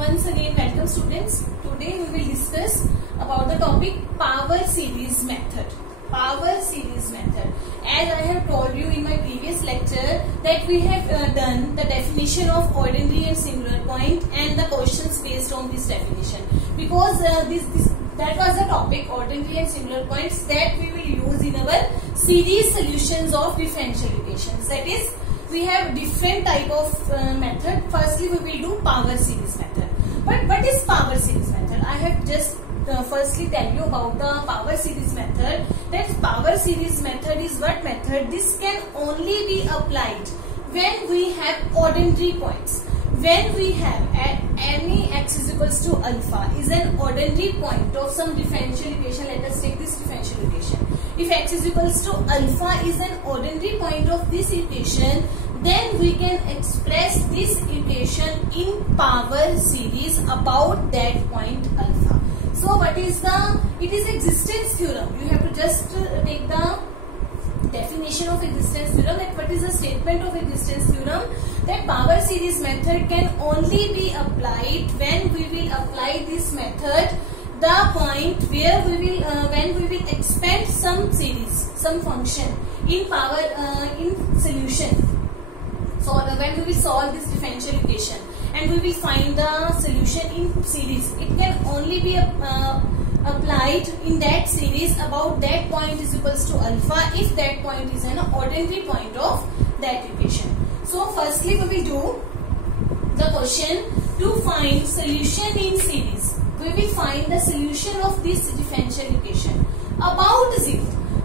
Once again, welcome students. Today we will discuss about the topic power series method. Power series method. As I have told you in my previous lecture that we have done the definition of ordinary and singular point and the questions based on this definition. Because that was the topic, ordinary and singular points, that we will use in our series solutions of differential equations. That is, we have different type of method. Firstly, we will do power series method. But what is power series method? I have just firstly tell you about the power series method. That power series method is what method? This can only be applied when we have ordinary points. When we have at any x is equals to alpha is an ordinary point of some differential equation. Let us take this differential equation. If x is equals to alpha is an ordinary point of this equation, then we can express this equation in power series about that point alpha. So what is it is existence theorem. You have to just take the definition of existence theorem. That what is the statement of existence theorem? That power series method can only be applied when we will apply this method the point where we will when we will expand some series, some function in power in solution. So when we will solve this differential equation and we will find the solution in series, it can only be applied in that series about that point is equals to alpha if that point is an ordinary point of that equation. So firstly we will do the question to find solution in series. We will find the solution of this differential equation about 0.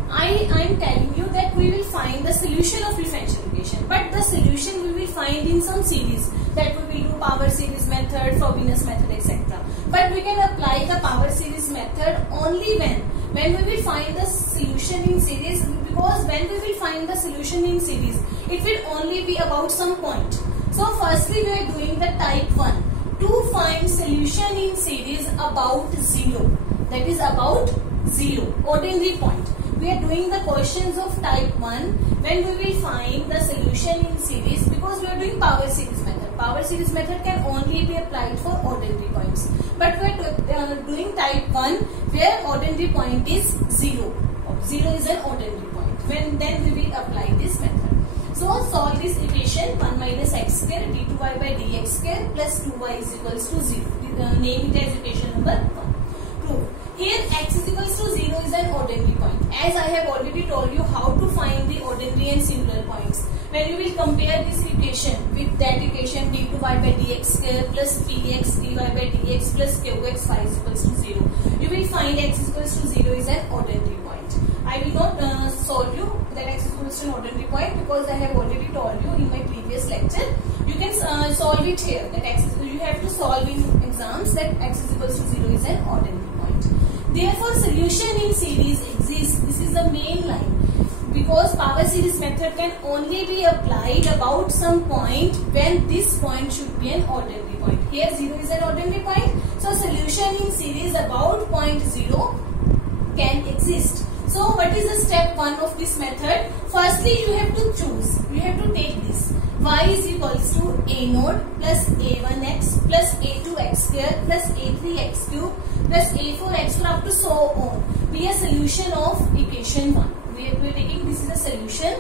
I am telling you that we will find the solution of differential equation, but the solution we will find in some series. That we will do power series method, Frobenius method, etc. But we can apply the power series method only when we will find the solution in series, because when we will find the solution in series, it will only be about some point. So firstly we are doing the type 1 to find solution in series about 0. That is about 0, ordinary point. We are doing the questions of type 1 when we will find the solution in series, because we are doing power series method. Power series method can only be applied for ordinary points. But we are doing type 1 where ordinary point is 0. 0 is an ordinary point. Then we will apply this method. So solve this equation 1 minus x square d2y by dx square plus 2y is equals to 0. Name it as equation number 1. Prove. Here x is equals to 0 is an ordinary point. As I have already told you how to find the ordinary and singular points. When you will compare this equation with that equation d2y by dx square plus px dy by dx plus qx y is equals to 0. You will find x is equals to 0 is an ordinary point. I will not solve you that x is equals to an ordinary point, because I have already told you in my previous lecture. You can solve it here. That you have to solve in exams that x is equals to 0 is an ordinary point. Therefore, solution in series exists. This is the main line. Because power series method can only be applied about some point when this point should be an ordinary point. Here 0 is an ordinary point. So solution in series about point 0 can exist. So what is the step 1 of this method? Firstly you have to choose. You have to take this. Y is equals to a naught plus a1x plus a2x square plus a3x cube plus a4x square up to so on. Be a solution of equation 1. We are taking this is a solution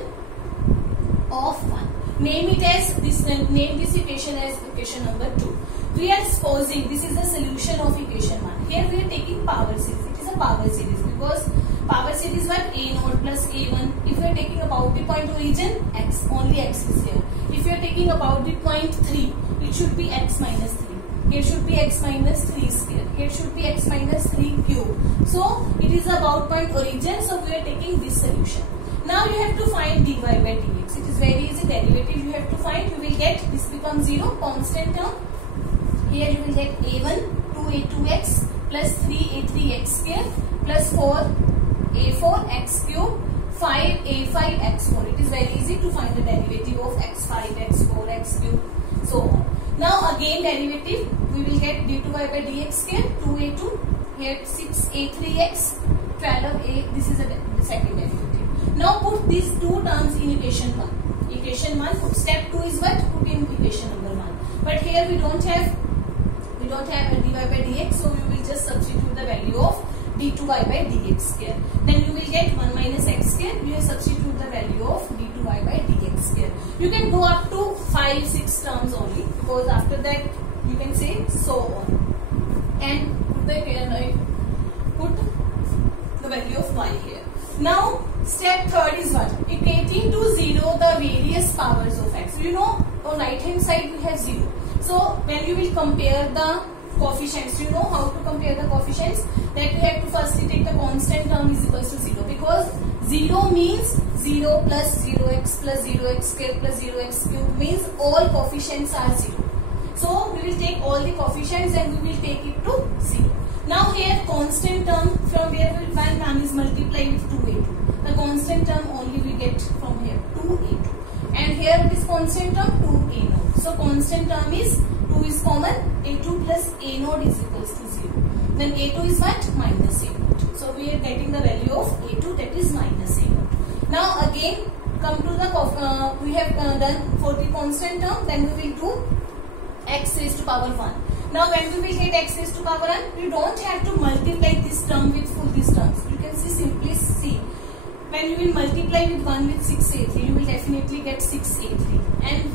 of 1. Name it as this. Name this equation as equation number 2. We are supposing this is the solution of equation 1. Here we are taking power series. It is a power series because power series what? A naught plus a1. If we are taking about the point origin, x, only x is here. If you are taking about the point 3, it should be x minus 3. Here should be x minus 3 square. Here should be x minus 3 cube. So it is about point origin. So we are taking this solution. Now you have to find dy by dx. It is very easy. Derivative you have to find. You will get this becomes 0, constant term. Here you will get a1 2a2x plus 3a3x square plus 4a4x cube 5a5x4. It is very easy to find the derivative of x5, x4, x cube, so on. Now again derivative, we will get d2y by dx square 2a2, here 6a3x 12a, this is the second derivative. Now put these two terms in equation 1. Equation 1, step 2 is what? Put in equation number 1. But here we don't have We don't have a dy by dx, so we will just substitute the value of d2y by dx square. Then you will get 1 minus x square. You will substitute the value of d2y by dx square. You can go up to 5-6 terms only, because after that you can say so on. And put the value of y here. Now step third is what? Equating to 0 the various powers of x. You know, on right hand side we have 0. So when you will compare the coefficients, you know how to compare the coefficients? That we have to firstly take the constant term is equals to 0, because 0 means 0 plus 0x plus 0x square plus 0x cube means all coefficients are 0. So we will take all the coefficients and we will take it to 0. Now here constant term, from where will one term is multiplied with 2a2. The constant term only we get from here 2a2. And here it is constant term 2a0. So constant term is 2 is common, a2 plus a0 is equals to 0. Then a2 is what? Minus a0. So we are getting the value of a2, that is minus a0. Now again come to the, we have done for the constant term, then we will do x raised to power 1. Now when we will get x raised to power 1, you don't have to multiply this term with full these terms. You can simply see. When you will multiply with 1 with 6a3, you will definitely get 6a3. And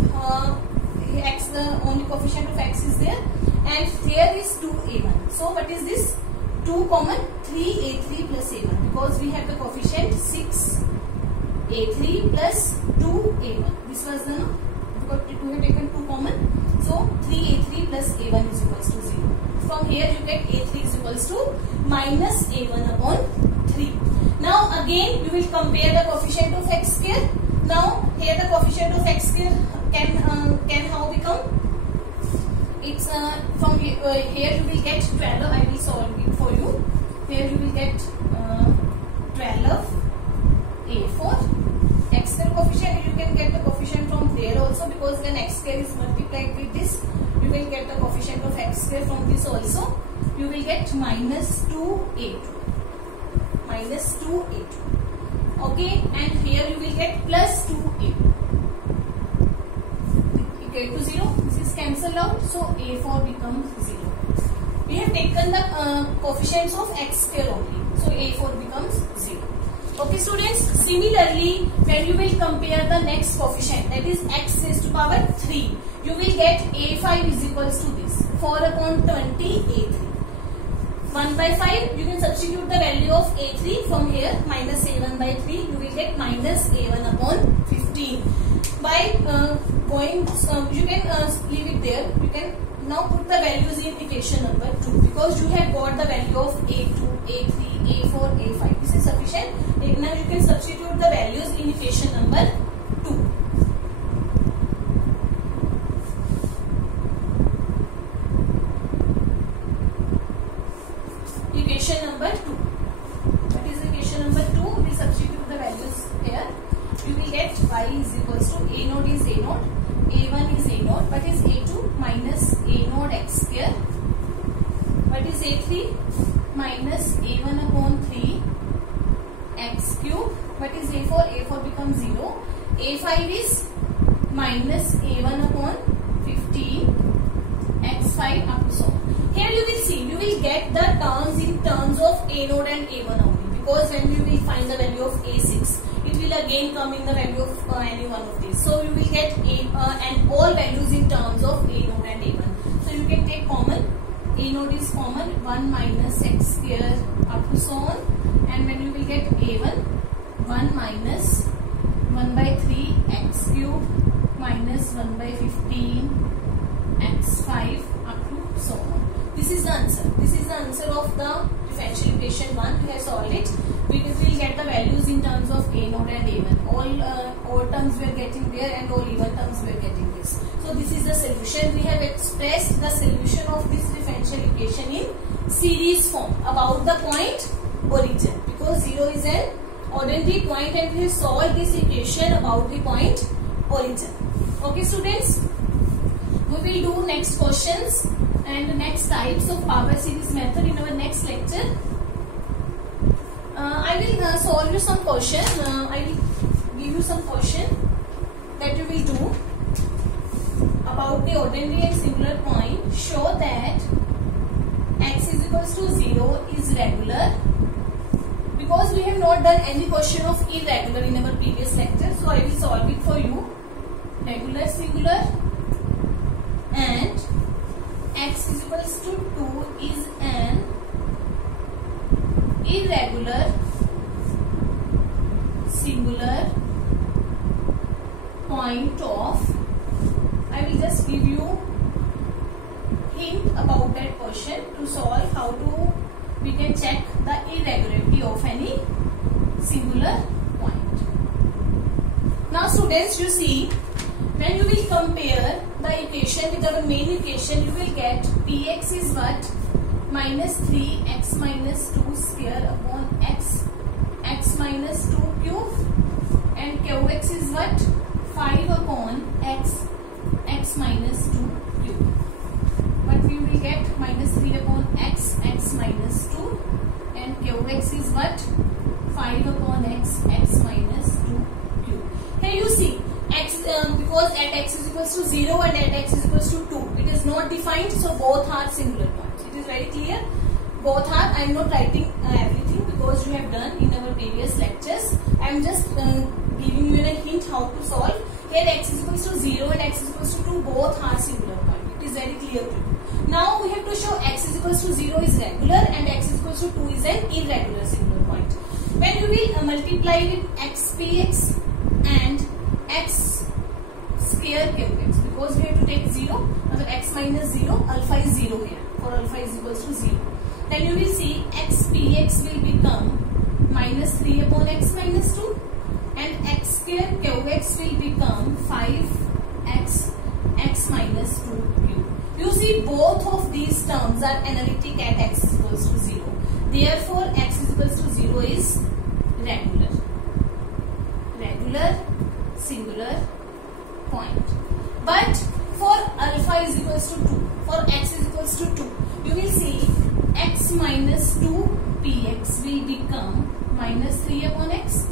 x, the only coefficient of x is there. And here is 2a1. So what is this? 2 common 3a3 plus a1. Because we have the coefficient 6a3 plus 2a1. This was the, because we have taken 2 common. So 3a3 plus a1 is equals to 0. From here you get a3 is equals to minus a1 upon 3. Now again we will compare the coefficient of x square. Now here the coefficient of x square can how become? It's from here you will get 12. I will solve it for you. Here you will get 12 a4 x square coefficient. You can get the coefficient from there also, because when x square is multiplied with this, you will get the coefficient of x square from this also. You will get minus 2a2. Minus 2a2. Okay, and here you will get plus 2a2. Equal to 0. This is cancelled out, so a4 becomes 0. We have taken the coefficients of x square only, so a4 becomes 0. Okay students, similarly when you will compare the next coefficient, that is x raised to power 3, you will get a5 is equals to this 4 upon 20 a3. 1 by 5, you can substitute the value of a3 from here, minus a1 by 3, you will get minus a1 upon 15. By going, you can leave it there. You can now put the values in equation number 2, because you have got the value of a2, a3, a4, a5. This is sufficient. Now you can substitute the values in equation number 2. Equation number 2. What is equation number 2? We substitute the values here. You will get y is equals to a0 is a0, a1 is a0. What is a2? Minus a0 x square. What is a3? Minus a1 upon 3 x cube. What is a4? a4 becomes 0. a5 is minus a1 upon 15 x5 up to so on. Here you will see, you will get the terms in terms of a0 and a1 only, because when you will find the value of a6, it will again come in the value of any one of these. So you will get and all values in terms of a0 and a1. So you can take common. a0 is common, 1 minus x square up to so on. And when you will get a1, 1 minus 1 by 3 x cube minus 1 by 15 x5 up to so on. This is the answer. This is the answer of the differential equation 1. We have solved it. We will get the values in terms of a0 and a1. All odd terms we are getting there, and all even terms we are getting this. So this is the solution. We have expressed the solution of this differential equation in series form about the point origin, because 0 is an ordinary point and we have solved this equation about the point origin. Okay students, we will do next questions and next types of power series method in our next lecture. I will solve you some question. I will give you some question that you will do about the ordinary and singular point. Show that irregular, because we have not done any question of irregular in our previous lecture, so I will solve it for you. Regular singular and x is equals to 2 is an irregular singular point of, I will just give you hint about that question to solve how to we can check the irregularity of any singular point. Now students, you see, when you will compare the equation with our main equation, you will get px is what? Minus 3x minus 2 square upon x minus 2 cube, and qx is what? 5 upon x minus 2 cube. But we will get minus 3 upon x minus 2, and qx is what? 5 upon x minus 2 cube. Here you see, because at x is equals to 0 and at x is equals to 2, it is not defined, so both are singular points. It is very clear. Both are. I am not writing everything because you have done in our previous lectures. I am just giving you a hint how to solve. Here x is equals to 0 and x is equals to 2, both are singular points. It is very clear to you. Now we have to show x is equals to 0 is regular and x is equals to 2 is an irregular singular point. When you will multiply with xpx and x square qx, because we have to take 0, x minus 0, alpha is 0 here, for alpha is equals to 0. Then you will see xpx will become minus 3 upon x minus 2, and x square qx will become 5x minus 2 cube. You see, both of these terms are analytic at x is equals to 0. Therefore, x is equals to 0 is regular. Regular singular point. But for alpha is equals to 2, for x is equals to 2, you will see x minus 2 px will become minus 3 upon x,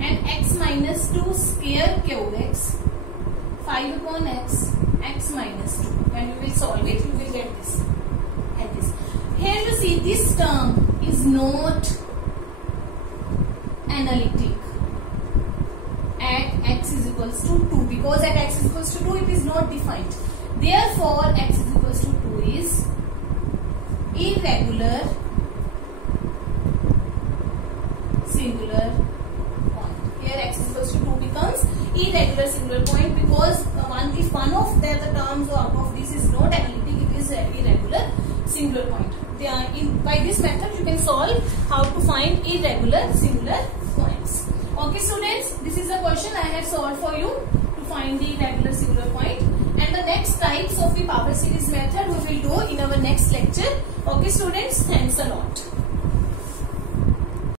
and x minus 2 square qx 5 upon x minus 2. When you will solve it, you will get this and this. Here you see, this term is not analytic at x is equals to 2, because at x is equals to 2 it is not defined. Therefore, x is equals to 2 is irregular singular point. Here x is equals to 2 becomes irregular singular point, because if one of the terms or out of this is not analytic, it is irregular singular point. By this method you can solve how to find irregular singular points. Okay students, this is the question I have solved for you to find the irregular singular point, and the next types of the power series method we will do in our next lecture. Okay students, thanks a lot.